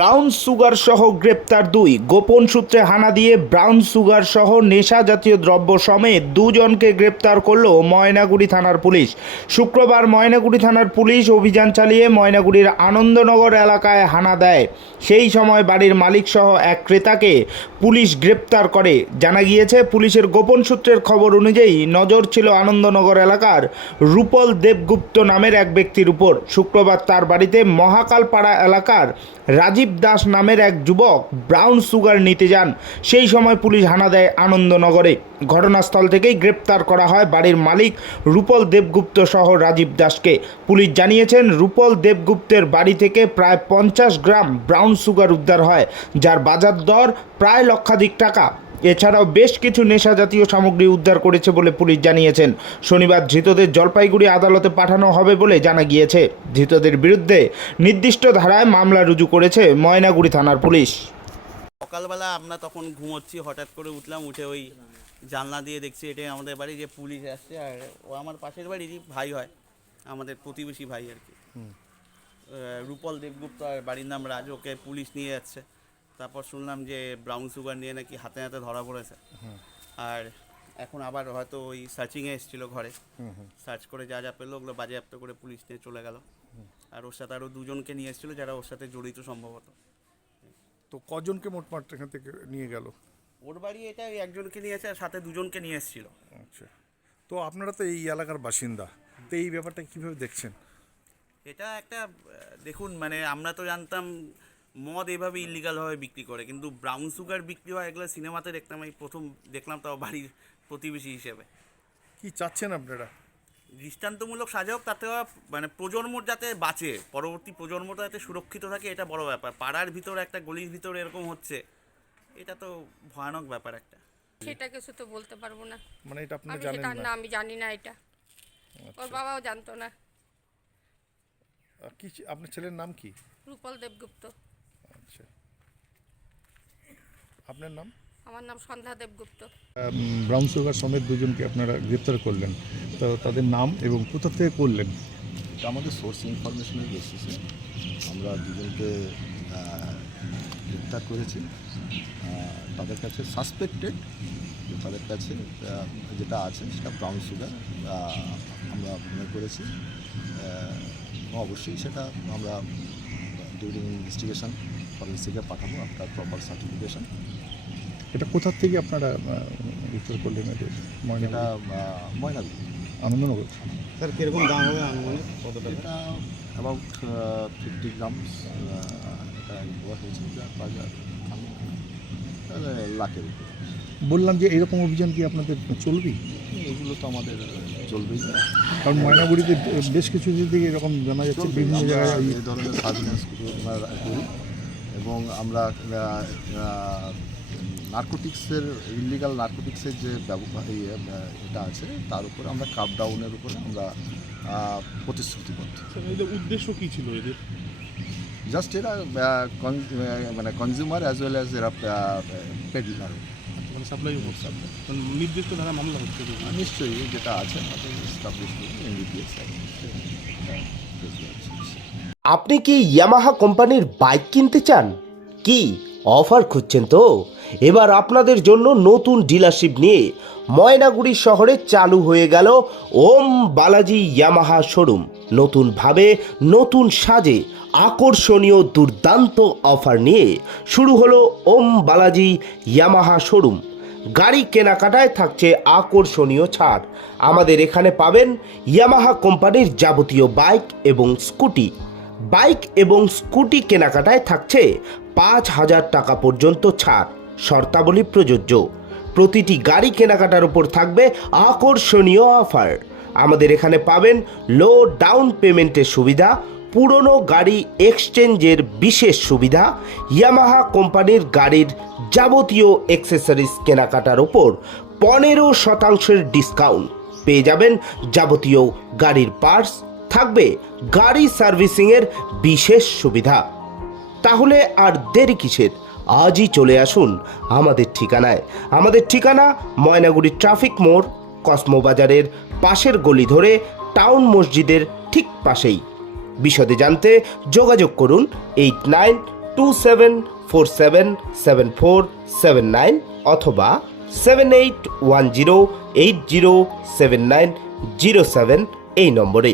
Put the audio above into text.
Brown sugar সহ গ্রেপ্তার দুই। গোপন সূত্রে হানা দিয়ে ব্রাউন সুগার সহ নেশা জাতীয় দ্রব্য সমেত দুজনকে গ্রেপ্তার করল ময়নাগুড়ি থানার পুলিশ। শুক্রবার ময়নাগুড়ি থানার পুলিশ অভিযান চালিয়ে ময়নাগুড়ির আনন্দনগর এলাকায় হানা দেয়। সেই সময় বাড়ির মালিক সহ এক ক্রেতাকে পুলিশ গ্রেপ্তার করে। জানা গিয়েছে, পুলিশের গোপন সূত্রের খবর অনুযায়ী নজর ছিল আনন্দনগর এলাকার রূপল দেবগুপ্ত নামের এক ব্যক্তির উপর। শুক্রবার তার বাড়িতে মহাকালপাড়া এলাকার রাজীব দাস নামের এক যুবক ব্রাউন সুগার নিতে যান। সেই সময় পুলিশ হানা দেয় আনন্দনগরে। ঘটনাস্থল থেকেই গ্রেপ্তার করা হয় বাড়ির মালিক রূপল দেবগুপ্ত সহ রাজীব দাসকে। পুলিশ জানিয়েছেন, রূপল দেবগুপ্তের বাড়ি থেকে প্রায় 50 গ্রাম ব্রাউন সুগার উদ্ধার হয়, যার বাজার দর প্রায় লক্ষাধিক টাকা। এছাড়াও বেশ কিছু নেশা জাতীয় সামগ্রী উদ্ধার করেছে বলে পুলিশ জানিয়েছেন। শনিবার ধৃতদের জলপাইগুড়ি আদালতে পাঠানো হবে বলে জানা গিয়েছে। ধৃতদের বিরুদ্ধে নির্দিষ্ট ধারায় মামলা রুজু করেছে ময়নাগুড়ি থানার পুলিশ। সকালবেলা আমরা তখন ঘুমোচ্ছি, হঠাৎ করে উঠলাম, উঠে ওই জানলা দিয়ে দেখছি এটাই আমাদের বাড়ি, যে পুলিশ আসছে। আর ও আমার পাশের বাড়িরই ভাই হয়, আমাদের প্রতিবেশী ভাই আর কি, রূপল দেবগুপ্ত, আর বাড়ির নাম রাজ। ওকে পুলিশ নিয়ে যাচ্ছে। তারপর শুনলাম যে ব্রাউন সুগার নিয়ে নাকি হাতে হাতে ধরা পড়েছে। আর এখন আবার হয়তো ওই সার্চিংয়ে এসেছিলো ঘরে, সার্চ করে যা যা পেলো ওগুলো বাজেয়াপ্ত করে পুলিশ নিয়ে চলে গেল। আর ওর সাথে আরও দুজনকে নিয়ে এসেছিলো যারা ওর সাথে জড়িত সম্ভবত। তো কজনকে মোটমাট এখান থেকে নিয়ে গেল? ওর বাড়ি এটা একজনকে নিয়ে এসে আর সাথে দুজনকে নিয়ে এসেছিল। আচ্ছা, তো আপনারা তো এই এলাকার বাসিন্দা, তো এই ব্যাপারটা কীভাবে দেখছেন? এটা একটা দেখুন, মানে আমরা তো জানতাম মদ এভাবে ইলিগালভাবে বিক্রি করে, কিন্তু ব্রাউন সুগার বিক্রি হয় এগুলো সিনেমাতে দেখতাম, এই প্রথম দেখলাম, তাও বাড়ির প্রতিবেশী হিসেবে। কি চাচ্ছেন আপনারা? দৃষ্টান্তমূলক সাজা হোক, তাতে মানে প্রজন্ম যাতে বাঁচে, পরবর্তী প্রজন্মটা যাতে সুরক্ষিত থাকে, এটা বড় ব্যাপার। পাড়ার ভিতরে একটা গলির ভিতরে এরকম হচ্ছে, এটা তো ভয়ানক ব্যাপার একটা। সেটা কিছু তো বলতে পারবো না, মানে এটা আপনারা আমি জানেন সেটা না? না, আমি জানি না এটা। ওর বাবাও জানতো না। কি আপনার ছেলের নাম কি? রূপল দেবগুপ্ত। আচ্ছা, আপনার নাম? আমার নাম সন্ধ্যা দেবগুপ্ত। ব্রাউন সুগার সমেত দুজনকে আপনারা গ্রেপ্তার করলেন, তো তাদের নাম এবং কোথা থেকে করলেন? এটা আমাদের সোর্স ইনফরমেশনের বেসিসে আমরা দুজনকে গ্রেপ্তার করেছি। তাদের কাছে সাসপেক্টেড, তাদের কাছে যেটা আছে সেটা ব্রাউন সুগার আমরা মনে করেছি। অবশ্যই সেটা আমরা ডিউরিং ইনভেস্টিগেশন ফরেন্সিকে পাঠাবো আফটার প্রপার সার্টিফিকেশন। এটা কোথা থেকে আপনারা গ্রেপ্তার করলেন? এটা ময়নাগুড়ি আনন্দনগর। স্যার কীরকম দাম হবে আনুমানিক কত টাকা? এটা অ্যাবাউট 50 গ্রামস এটা দেওয়া হয়েছে, যার বাজার লাখের উপরে। বললাম যে এরকম অভিযান কি আপনাদের চলবে? এগুলো তো আমাদের চলবেই, কারণ ময়নাগুড়িতে বেশ কিছু দিকে এরকম জানা যাচ্ছে বিভিন্ন আমরা জায়গায়। এই ধরনের সার্ভিলেন্স করি এবং আমরা নার্কোটিক্সের, ইলিগাল নার্কোটিক্সের যে এটা আছে তার উপরে আমরা কাপ ডাউনের উপরে আমরা প্রতিশ্রুতিবদ্ধ। এদের উদ্দেশ্য কী ছিল এদের? জাস্ট এরা মানে কনজিউমার অ্যাজ ওয়েল অ্যাজ এরা পেডলার, মানে সাপ্লাই নির্দিষ্ট ধারা মামলা হচ্ছে? নিশ্চয়ই যেটা আছে আমাদের এস্টাবলিশ এনডিপিএস। আপনি কি ইয়ামাহা কোম্পানির বাইক কিনতে চান? কি অফার খুঁজছেন? তো এবার আপনাদের জন্য নতুন ডিলারশিপ নিয়ে ময়নাগুড়ি শহরে চালু হয়ে গেল ওম বালাজি ইয়ামাহা শোরুম। নতুনভাবে, নতুন সাজে, আকর্ষণীয় দুর্দান্ত অফার নিয়ে শুরু হলো ওম বালাজি ইয়ামাহা শোরুম। গাড়ি কেনাকাটায় থাকছে আকর্ষণীয় ছাড়। আমাদের এখানে পাবেন ইয়ামাহা কোম্পানির যাবতীয় বাইক এবং স্কুটি। বাইক এবং স্কুটি কেনাকাটায় থাকছে 5,000 টাকা পর্যন্ত ছাড়। শর্তাবলী প্রযোজ্য। প্রতিটি গাড়ি কেনাকাটার উপর থাকবে আকর্ষণীয় অফার। আমাদের এখানে পাবেন লো ডাউন পেমেন্টের সুবিধা, পুরনো গাড়ি এক্সচেঞ্জের বিশেষ সুবিধা, ইয়ামাহা কোম্পানির গাড়ির যাবতীয় অ্যাক্সেসরিজ কেনাকাটার ওপর 15% ডিসকাউন্ট। পেয়ে যাবেন যাবতীয় গাড়ির পার্টস, থাকবে গাড়ি সার্ভিসিংয়ের বিশেষ সুবিধা। তাহলে আর দেরি কিসের? আজই চলে আসুন আমাদের ঠিকানায়। আমাদের ঠিকানা ময়নাগুড়ি ট্রাফিক মোড়, কসমো বাজারের পাশের গলি ধরে টাউন মসজিদের ঠিক পাশেই। বিশদে জানতে যোগাযোগ করুন 27477479 অথবা 7810807907 এই নম্বরে।